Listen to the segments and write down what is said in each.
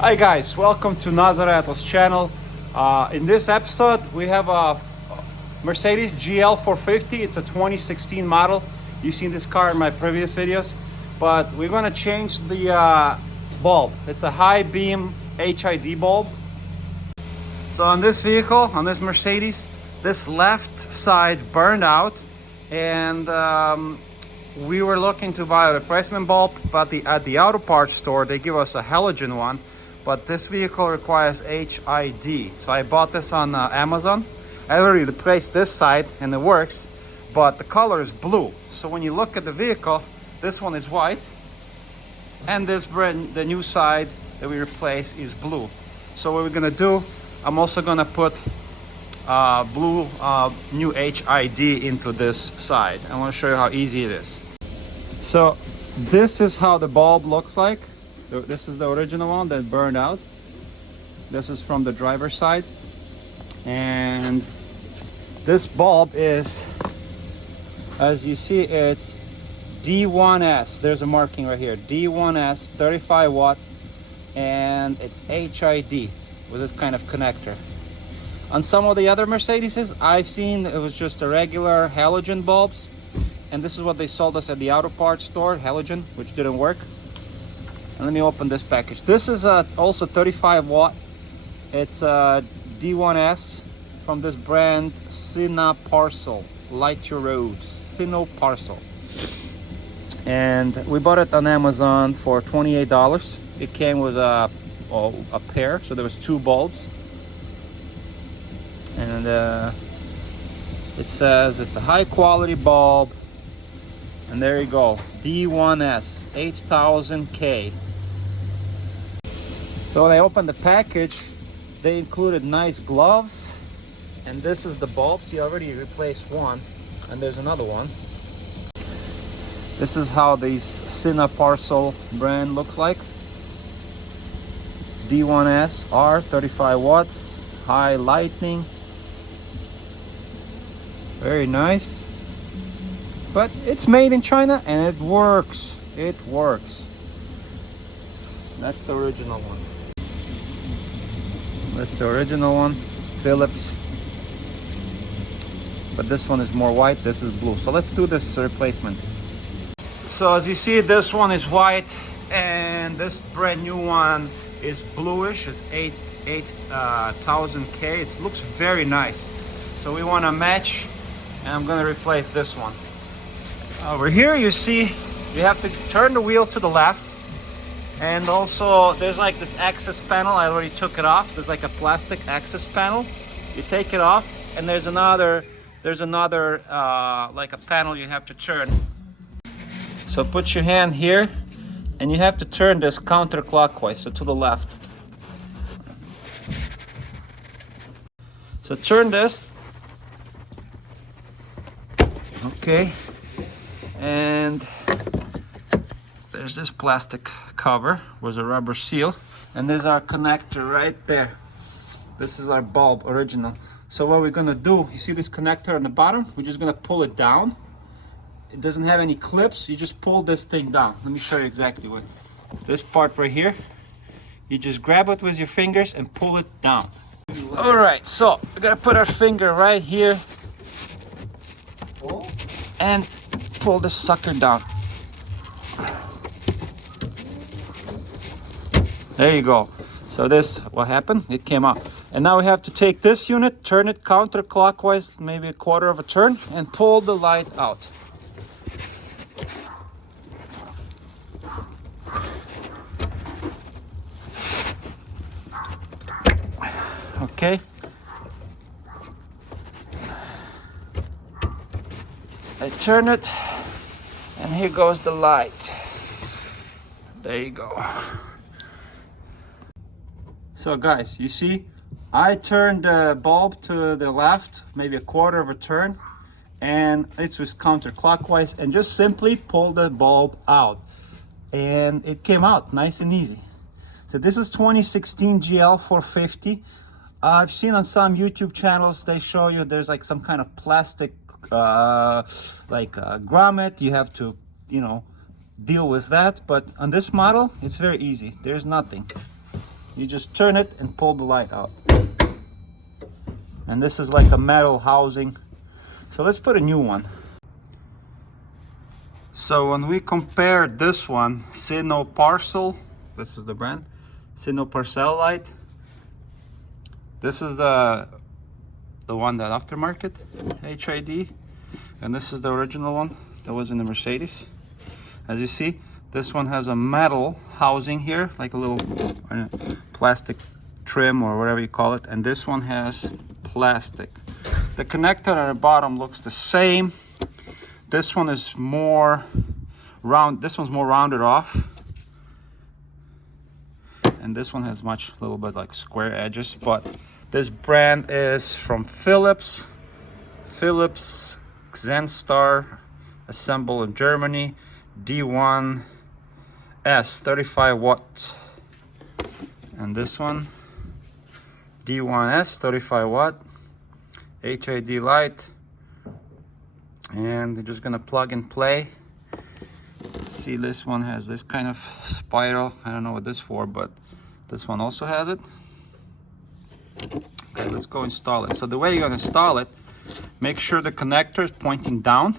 Hi guys, welcome to Nazareto's channel. In this episode we have a Mercedes GL450. It's a 2016 model. You've seen this car in my previous videos, but we're gonna change the bulb. It's a high beam HID bulb. So on this vehicle, on this Mercedes, this left side burned out, and we were looking to buy a replacement bulb, but at the auto parts store they give us a halogen one, but this vehicle requires HID. So I bought this on Amazon. I already replaced this side and it works, but the color is blue. So when you look at the vehicle, this one is white, and the new side that we replaced is blue. So what we're gonna do, I'm also gonna put blue new HID into this side. I want to show you how easy it is. So this is how the bulb looks like. This is the original one that burned out. This is from the driver's side, and this bulb is, as you see, it's D1S. There's a marking right here, D1S, 35 watt, and it's HID with this kind of connector. On some of the other Mercedeses I've seen, it was just a regular halogen bulbs, and this is what they sold us at the auto parts store, halogen, which didn't work. And let me open this package. This is also 35 watt. It's a D1S from this brand, Sina Parcel, Light Your Road, Sino Parcel. And we bought it on Amazon for $28. It came with a pair, so there was two bulbs. And it says it's a high quality bulb, and there you go, D1S 8000K. So when I opened the package, they included nice gloves, and this is the bulbs. You already replaced one, and there's another one. This is how these Sina Parcel brand looks like. D1S R, 35 watts, high lightning. Very nice, but it's made in China and it works. It works. That's the original one. That's the original one, Philips. But this one is more white, this is blue. So let's do this replacement. So as you see, this one is white and this brand new one is bluish. It's 8000K. It looks very nice. So we want to match, and I'm going to replace this one. Over here you see you have to turn the wheel to the left, and also there's like this access panel. I already took it off. There's like a plastic access panel. You take it off, and there's another like a panel you have to turn. So put your hand here, and you have to turn this counterclockwise, so to the left. So turn this. Okay, and there's this plastic cover with a rubber seal, and there's our connector right there. This is our bulb original. So what we're gonna do, you see this connector on the bottom? We're just gonna pull it down. It doesn't have any clips. You just pull this thing down. Let me show you exactly what. This part right here, you just grab it with your fingers and pull it down. All right, so we're gonna put our finger right here and pull this sucker down. There you go. So this, what happened? It came out. And now we have to take this unit, turn it counterclockwise, maybe a quarter of a turn, and pull the light out. Okay. I turn it, and here goes the light. There you go. So guys, you see, I turned the bulb to the left, maybe a quarter of a turn, and it was counterclockwise, and just simply pull the bulb out, and it came out nice and easy. So this is 2016 GL450. I've seen on some YouTube channels, they show you there's like some kind of plastic grommet. You have to, deal with that, but on this model it's very easy. There's nothing. You just turn it and pull the light out. And this is like a metal housing. So let's put a new one. So when we compare this one, Sino Parcel, this is the brand, Sino Parcel light. This is the one that aftermarket, HID, and this is the original one that was in the Mercedes. As you see, this one has a metal housing here, like a little plastic trim or whatever you call it, and this one has plastic. The connector at the bottom looks the same. This one is more round. This one's more rounded off, and this one has much little bit like square edges. But this brand is from Philips. Philips Xenstar, assembled in Germany. D1S 35 watt, and this one D1S 35 watt HID light. And we're just gonna plug and play. See, this one has this kind of spiral. I don't know what this for, but this one also has it. Okay, let's go install it. So the way you're gonna install it, make sure the connector is pointing down.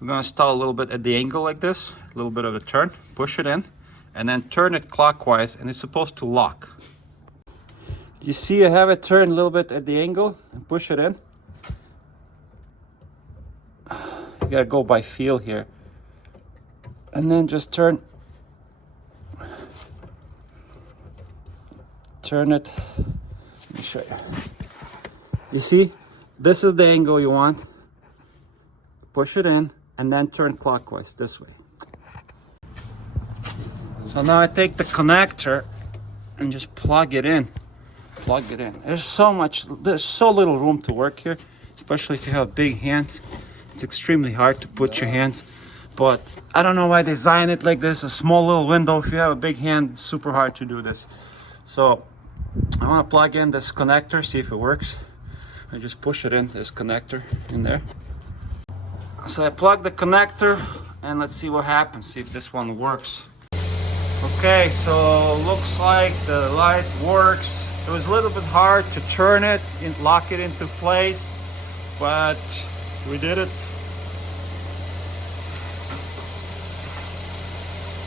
We're gonna install a little bit at the angle like this, a little bit of a turn, push it in, and then turn it clockwise, and it's supposed to lock. You see, I have it turned a little bit at the angle and push it in. You gotta go by feel here. And then just turn it. Let me show you. You see, this is the angle you want. Push it in and then turn clockwise this way. So now I take the connector and just plug it in. Plug it in. There's so little room to work here, especially if you have big hands. It's extremely hard to put your hands, but I don't know why they design it like this, a small little window. If you have a big hand, it's super hard to do this. So I want to plug in this connector, see if it works. I just push it in, this connector in there. So I plug the connector and let's see what happens, see if this one works. Okay, so looks like the light works. It was a little bit hard to turn it and lock it into place, but we did it.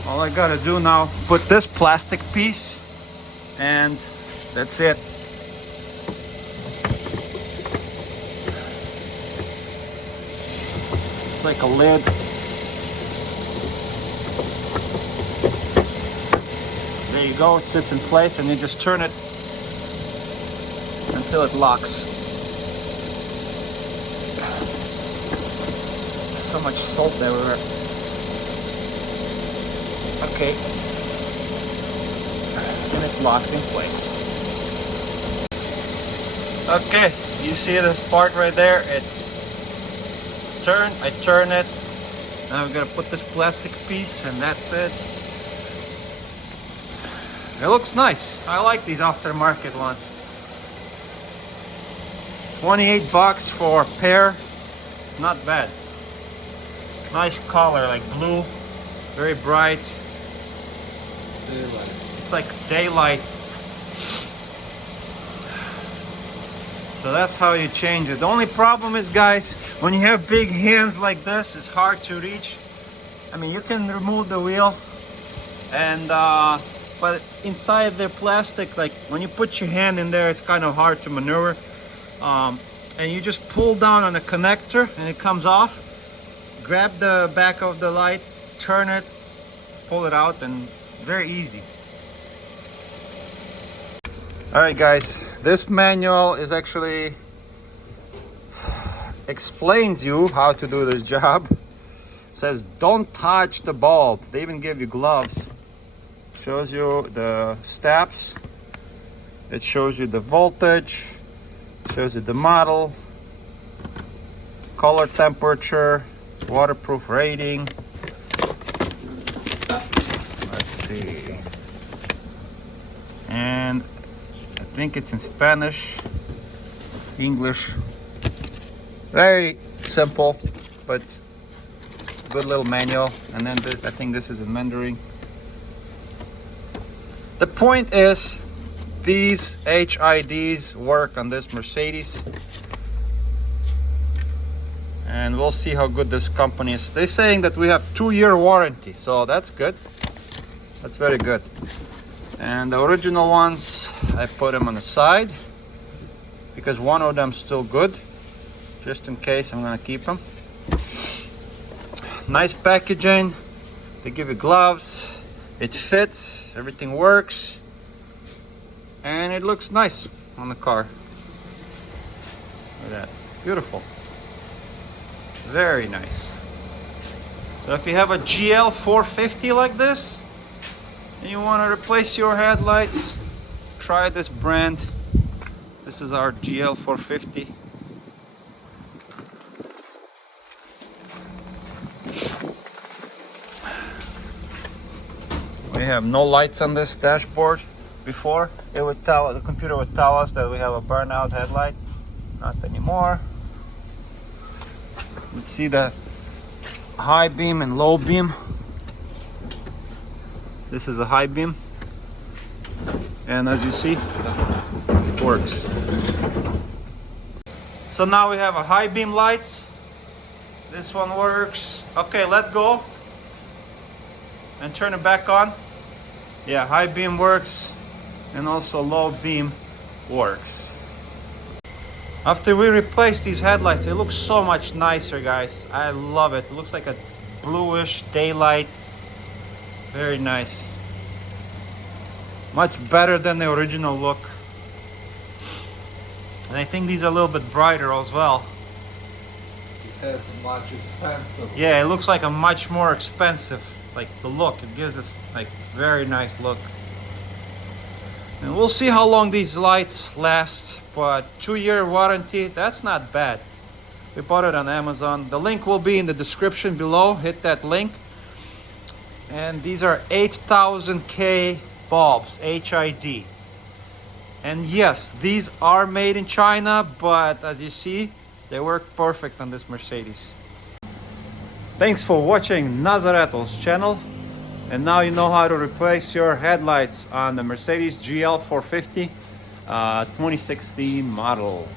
All I gotta do now, put this plastic piece, and that's it. It's like a lid. There you go, it sits in place, and you just turn it until it locks. So much salt everywhere. Okay, and it's locked in place. Okay, you see this part right there? It's turned. I turn it. Now I'm gonna put this plastic piece, and that's it. It looks nice. I like these aftermarket ones. 28 bucks for a pair. Not bad. Nice color, like blue, very bright. Daylight. It's like daylight. So that's how you change it. The only problem is, guys, when you have big hands like this, it's hard to reach. I mean, you can remove the wheel, and but inside the plastic, like when you put your hand in there, it's kind of hard to maneuver. And you just pull down on the connector and it comes off. Grab the back of the light, turn it, pull it out, and very easy. All right, guys, this manual is actually explains you how to do this job. It says don't touch the bulb. They even give you gloves. Shows you the steps. It shows you the voltage. Shows you the model, color temperature, waterproof rating. Let's see. And I think it's in Spanish, English. Very simple, but good little manual. And then I think this is in Mandarin. The point is, these HIDs work on this Mercedes, and we'll see how good this company is. They're saying that we have 2-year warranty, so that's good. That's very good. And the original ones, I put them on the side because one of them's still good. Just in case, I'm gonna keep them. Nice packaging. They give you gloves. It fits. Everything works. And it looks nice on the car. Look at that. Beautiful. Very nice. So if you have a GL450 like this, and you want to replace your headlights, try this brand. This is our GL450. We have no lights on this dashboard. Before, it would tell, the computer would tell us that we have a burnout headlight. Not anymore. Let's see the high beam and low beam. This is a high beam, and as you see, it works. So now we have a high beam lights. This one works. Okay, let go and turn it back on. Yeah, high beam works, and also low beam works. After we replace these headlights, it looks so much nicer, guys. I love it. It looks like a bluish daylight. Very nice. Much better than the original look. And I think these are a little bit brighter as well. It has much expensive. Yeah, it looks like a much more expensive, like the look. It gives us like very nice look. And we'll see how long these lights last, but 2-year warranty, that's not bad. We bought it on Amazon. The link will be in the description below. Hit that link. And these are 8000K bulbs, HID. And yes, these are made in China, but as you see, they work perfect on this Mercedes. Thanks for watching Nazareto's channel. And now you know how to replace your headlights on the Mercedes GL450 2016 model.